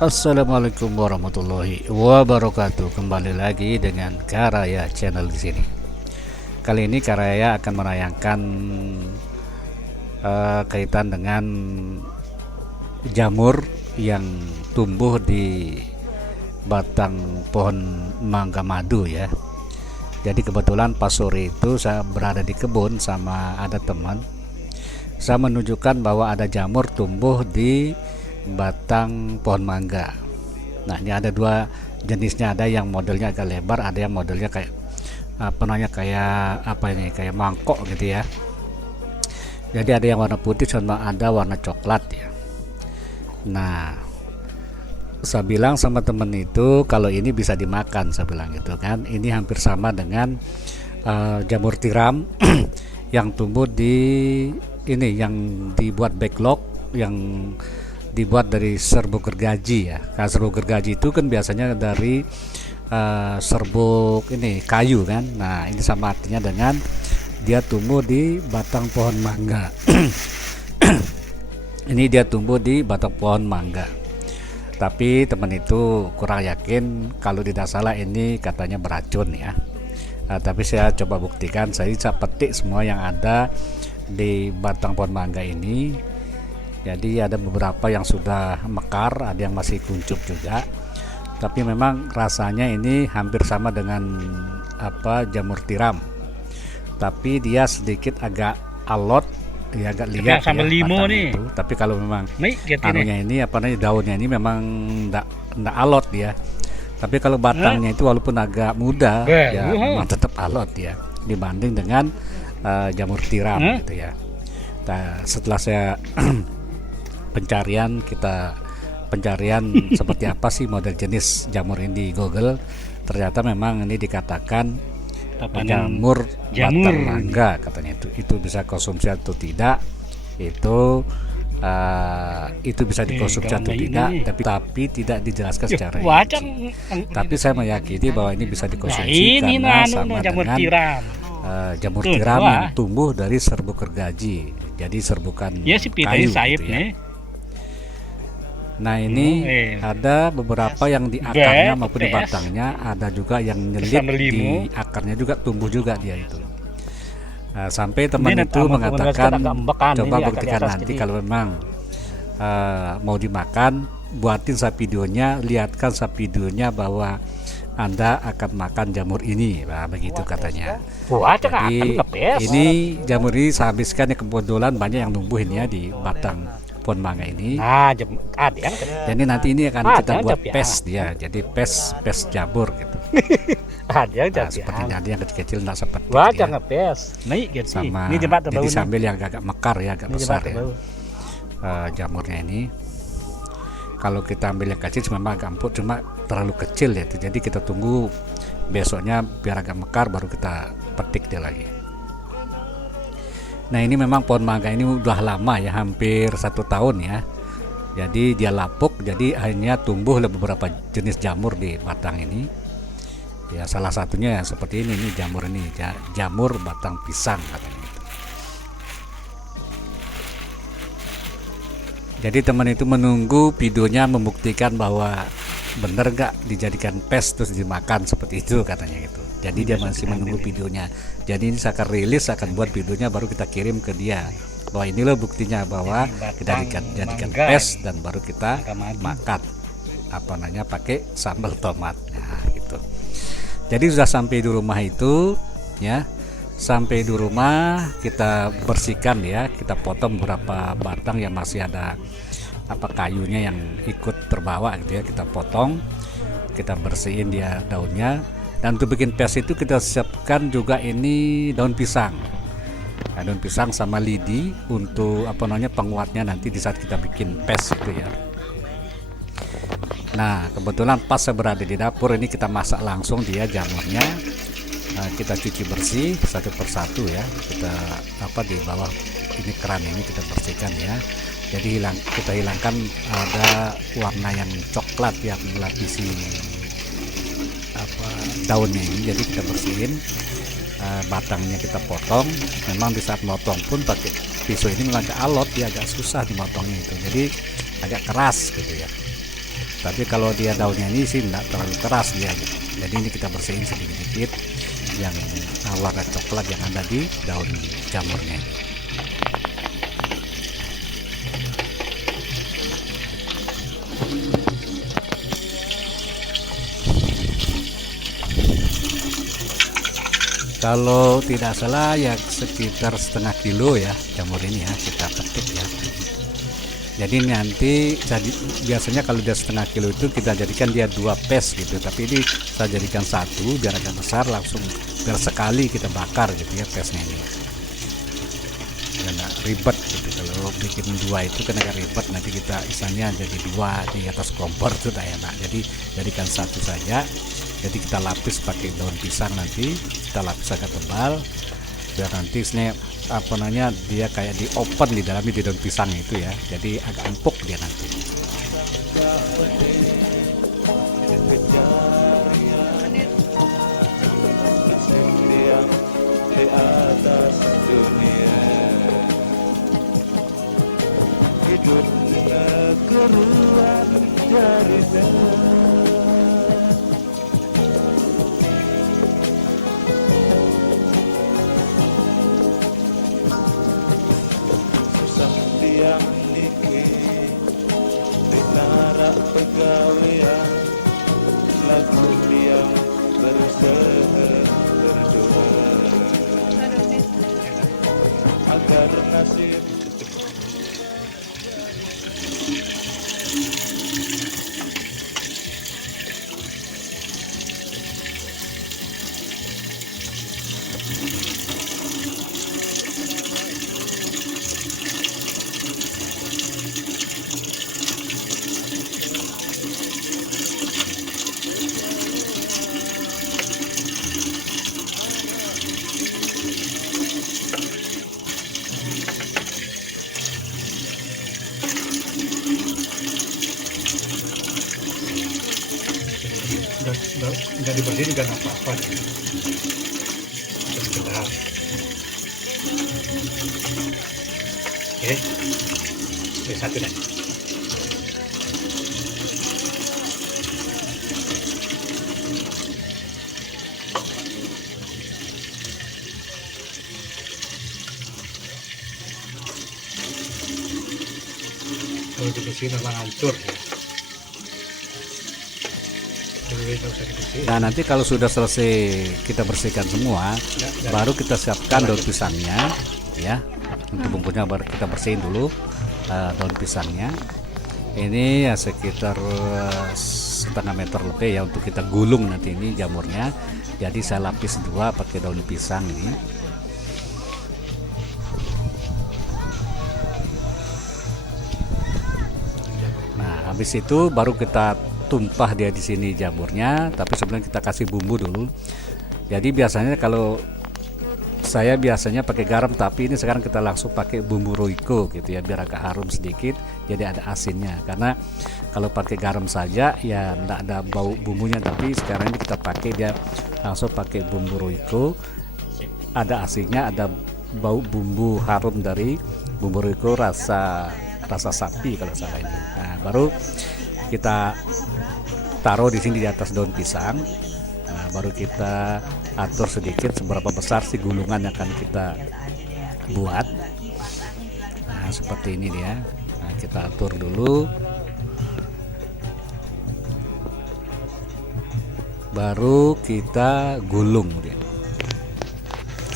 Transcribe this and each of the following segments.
Assalamualaikum warahmatullahi wabarakatuh. Kembali lagi dengan Karaya Channel di sini. Kali ini Karaya akan menayangkan kaitan dengan jamur yang tumbuh di batang pohon mangga madu ya. Jadi kebetulan pas sore itu saya berada di kebun sama ada teman. Saya menunjukkan bahwa ada jamur tumbuh di batang pohon mangga. Nah, ini ada dua jenisnya, ada yang modelnya agak lebar, ada yang modelnya kayak kayak mangkok gitu ya. Jadi ada yang warna putih sama ada warna coklat ya. Nah, saya bilang sama temen itu kalau ini bisa dimakan, saya bilang gitu kan. Ini hampir sama dengan jamur tiram yang tumbuh di ini yang dibuat backlog, yang dibuat dari serbuk gergaji ya. Karena serbuk gergaji itu kan biasanya dari serbuk ini kayu kan. Nah, ini sama artinya dengan dia tumbuh di batang pohon mangga. Ini dia tumbuh di batang pohon mangga. Tapi teman itu kurang yakin kalau tidak salah ini katanya beracun ya. Tapi saya coba buktikan, saya petik semua yang ada di batang pohon mangga ini. Jadi ada beberapa yang sudah mekar, ada yang masih kuncup juga. Tapi memang rasanya ini hampir sama dengan jamur tiram. Tapi dia sedikit agak alot, ya agak liat sama ya, limo nih itu. Tapi kalau memang gitu anunya ini daunnya ini memang enggak alot ya. Tapi kalau batangnya itu walaupun agak muda ya memang tetap alot ya dibanding dengan jamur tiram gitu ya. Nah, setelah saya pencarian seperti apa sih model jenis jamur ini di Google, ternyata memang ini dikatakan jamur batang mangga katanya. Itu bisa konsumsi atau tidak, itu bisa dikonsumsi atau tidak, tapi tidak dijelaskan secara rinci. Tapi saya meyakini bahwa ini bisa dikonsumsi karena sama dengan jamur tiram yang tumbuh dari serbuk gergaji, jadi serbukan kayu gitu ya. Nah, ini ada beberapa yang di akarnya maupun di batangnya, ada juga yang nyelip di akarnya juga, tumbuh juga dia itu. Sampai teman itu mengatakan coba buktikan nanti kalau memang mau dimakan, buatin saya videonya, lihatkan saya videonya bahwa Anda akan makan jamur ini, begitu katanya. Jadi ini jamur ini saya habiskan ya, kebetulan banyak yang numbuhin ya di batang pohon mangga ini. Jadi nanti ini akan kita buat pes dia, jadi pes jamur gitu. Seperti ada yang kecil-kecil nggak seperti dia. Sama jadi sambil yang agak mekar ya, agak besar ya. Jamurnya ini kalau kita ambil yang kecil memang agak empuk, cuma terlalu kecil ya. Jadi kita tunggu besoknya biar agak mekar baru kita petik dia lagi. Nah, ini memang pohon mangga ini udah lama ya, hampir 1 tahun ya. Jadi dia lapuk, jadi akhirnya tumbuh beberapa jenis jamur di batang ini. Ya, salah satunya seperti ini jamur ini, jamur batang pisang katanya. Jadi teman itu menunggu videonya membuktikan bahwa bener nggak dijadikan pes terus dimakan seperti itu katanya gitu. Jadi dia masih menunggu videonya. Jadi ini saya akan rilis, akan buat videonya baru kita kirim ke dia bahwa inilah buktinya bahwa kita jadikan pes dan baru kita makan pakai sambal tomat. Nah, gitu. Jadi sudah sampai di rumah itu ya. Sampai di rumah kita bersihkan ya, kita potong beberapa batang yang masih ada kayunya yang ikut terbawa gitu ya, kita potong, kita bersihin dia daunnya. Dan untuk bikin pes itu kita siapkan juga ini daun pisang. Nah, daun pisang sama lidi untuk penguatnya nanti di saat kita bikin pes itu ya. Nah, kebetulan pas saya berada di dapur ini kita masak langsung dia jamurnya. Kita cuci bersih satu persatu ya, kita di bawah ini keran ini kita bersihkan ya. Jadi kita hilangkan ada warna yang coklat yang melapisi daunnya ini. Jadi kita bersihin, batangnya kita potong. Memang di saat motong pun pakai pisau ini memang agak alot, dia agak susah dimotongnya itu, jadi agak keras gitu ya. Tapi kalau dia daunnya ini sih tidak terlalu keras dia gitu. Jadi ini kita bersihin sedikit-sedikit yang warna coklat yang ada di daun jamurnya. Kalau tidak salah ya sekitar setengah kilo ya jamur ini ya kita petik ya. Jadi nanti biasanya kalau dia setengah kilo itu kita jadikan dia 2 pes gitu, tapi ini saya jadikan 1 biar agak besar, langsung biar sekali kita bakar gitu ya pesnya ini. Karena ribet gitu kalau bikin 2 itu kan agak ribet, nanti kita misalnya jadi 2 di atas kompor itu tidak enak. Jadi jadikan 1 saja. Jadi kita lapis pakai daun pisang, nanti kita lapis agak tebal biar nanti dia kayak di open di dalamnya di daun pisang itu ya, jadi agak empuk dia nanti. Nggak dibersihin kan apa-apa ya. Sekedar. Oke. Ini 1 dah. Kalau dibersihin memang hancur ya. Nah nanti kalau sudah selesai kita bersihkan semua, baru kita siapkan daun pisangnya ya. Untuk bumbunya baru kita bersihin dulu daun pisangnya. Ini ya sekitar setengah meter lebih ya untuk kita gulung nanti ini jamurnya. Jadi saya lapis 2 pakai daun pisang ini. Nah habis itu baru kita tumpah dia di sini jamurnya, tapi sebelum kita kasih bumbu dulu. Jadi biasanya kalau saya biasanya pakai garam, tapi ini sekarang kita langsung pakai bumbu Royco gitu ya, biar agak harum sedikit, jadi ada asinnya. Karena kalau pakai garam saja ya enggak ada bau bumbunya, tapi sekarang ini kita pakai dia langsung pakai bumbu Royco, ada asinnya, ada bau bumbu harum dari bumbu Royco rasa sapi kalau salah ini. Nah baru kita taruh di sini di atas daun pisang. Nah, baru kita atur sedikit seberapa besar sih gulungan yang akan kita buat. Nah, seperti ini dia. Nah, kita atur dulu. Baru kita gulung dia.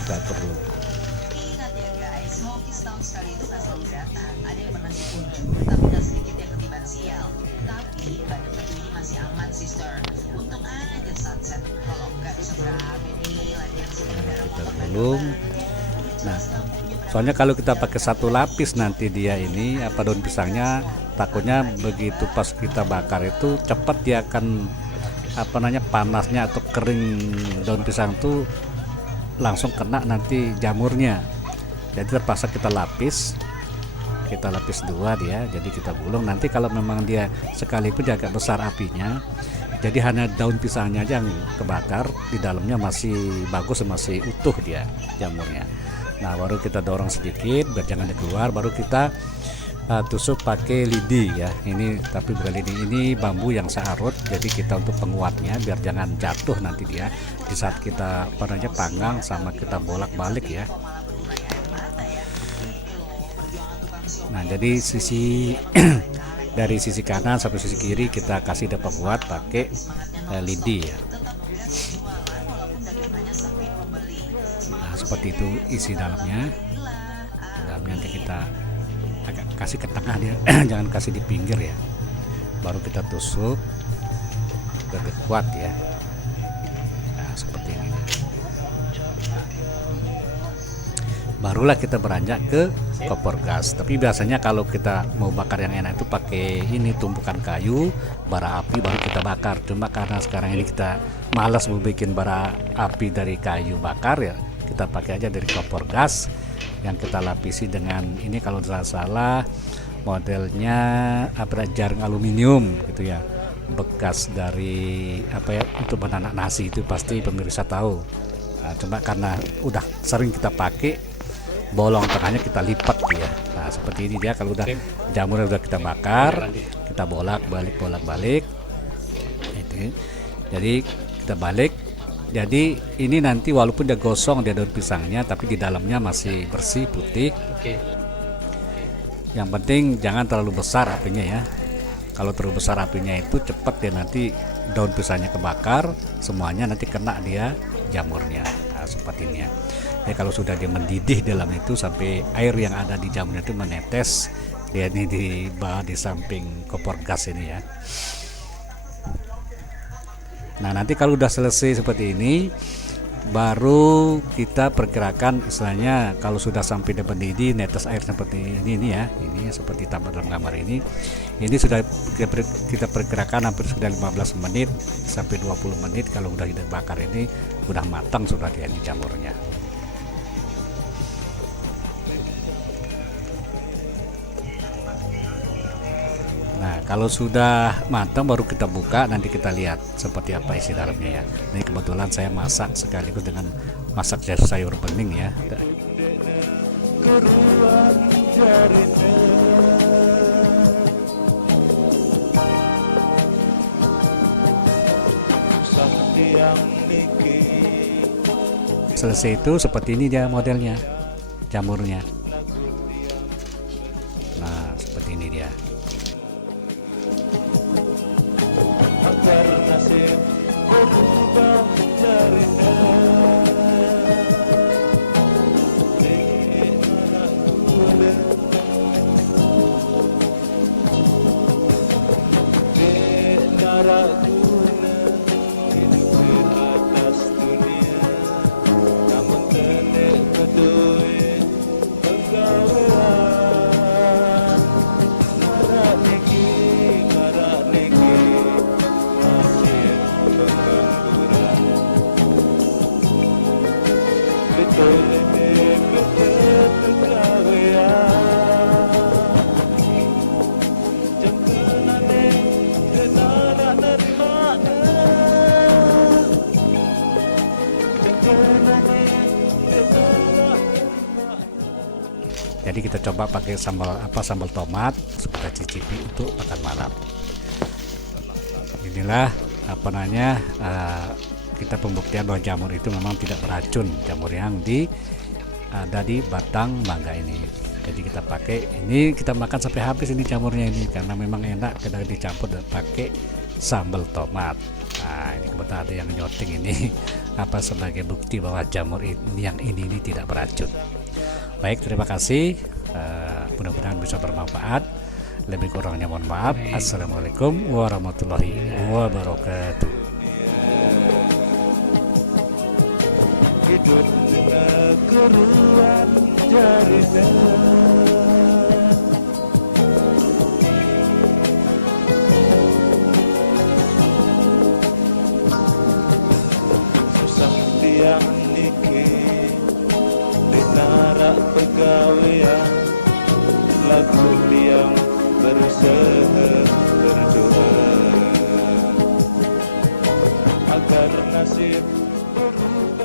Kita atur dulu. Kita gulung. Nah, soalnya kalau kita pakai 1 lapis nanti dia ini daun pisangnya, takutnya begitu pas kita bakar itu cepat dia akan panasnya atau kering daun pisang tuh langsung kena nanti jamurnya. Jadi terpaksa kita lapis 2 dia, jadi kita gulung. Nanti kalau memang dia sekalipun dia agak besar apinya, jadi hanya daun pisangnya aja yang kebakar, di dalamnya masih bagus, masih utuh dia jamurnya. Nah baru kita dorong sedikit biar jangan keluar, baru kita tusuk pakai lidi ya. Ini tapi bukan lidi, ini bambu yang searut, jadi kita untuk penguatnya biar jangan jatuh nanti dia di saat kita panggang sama kita bolak-balik ya. Nah, jadi sisi dari sisi kanan sampai sisi kiri kita kasih penguat pakai lidi ya. Nah, seperti itu isi dalamnya. Nanti kita agak kasih ke tengah dia, jangan kasih di pinggir ya. Baru kita tusuk lebih kuat ya. Nah, seperti ini. Barulah kita beranjak ke kompor gas. Tapi biasanya kalau kita mau bakar yang enak itu pakai ini tumpukan kayu, bara api baru kita bakar. Cuma karena sekarang ini kita malas mau bikin bara api dari kayu bakar ya, kita pakai aja dari kompor gas yang kita lapisi dengan ini, kalau tidak salah modelnya jaring aluminium gitu ya, bekas dari untuk menanak nasi, itu pasti pemirsa tahu. Nah, cuma karena udah sering kita pakai, bolong tengahnya kita lipat ya. Nah, seperti ini dia. Kalau udah jamurnya udah kita bakar, kita bolak-balik itu. Jadi kita balik. Jadi ini nanti walaupun dia gosong dia daun pisangnya, tapi di dalamnya masih bersih putih. Yang penting jangan terlalu besar apinya ya. Kalau terlalu besar apinya itu cepat dia nanti daun pisangnya kebakar, semuanya nanti kena dia jamurnya. Nah, seperti ini ya. Jadi kalau sudah dia mendidih dalam itu sampai air yang ada di jamurnya itu menetes, dia ini di samping kompor gas ini ya. Nah, nanti kalau udah selesai seperti ini, baru kita perkirakan istilahnya kalau sudah sampai dapat mendidih netes air seperti ini ya. Ini seperti tampak dalam gambar ini. Ini sudah kita perkirakan hampir sudah 15 menit sampai 20 menit. Kalau udah kita bakar ini udah matang sudah dia ini jamurnya. Nah, kalau sudah matang baru kita buka, nanti kita lihat seperti apa isi dalamnya ya. Ini kebetulan saya masak sekaligus dengan masak sayur bening ya. Selesai itu seperti ini dia modelnya, jamurnya. Nah, seperti ini dia. Jadi kita coba pakai sambal tomat supaya cicipi untuk makan malam. Inilah kita pembuktian bahwa jamur itu memang tidak beracun, jamur yang ada di batang mangga ini. Jadi kita pakai ini, kita makan sampai habis ini jamurnya ini karena memang enak, kita dicampur dan pakai sambal tomat. Nah, ini kebetulan ada yang nyoting ini sebagai bukti bahwa jamur ini tidak beracun. Baik, terima kasih. Mudah-mudahan bisa bermanfaat. Lebih kurangnya mohon maaf. Assalamualaikum warahmatullahi wabarakatuh. Pegawaian lagu yang berusaha berdoa agar nasib berubah.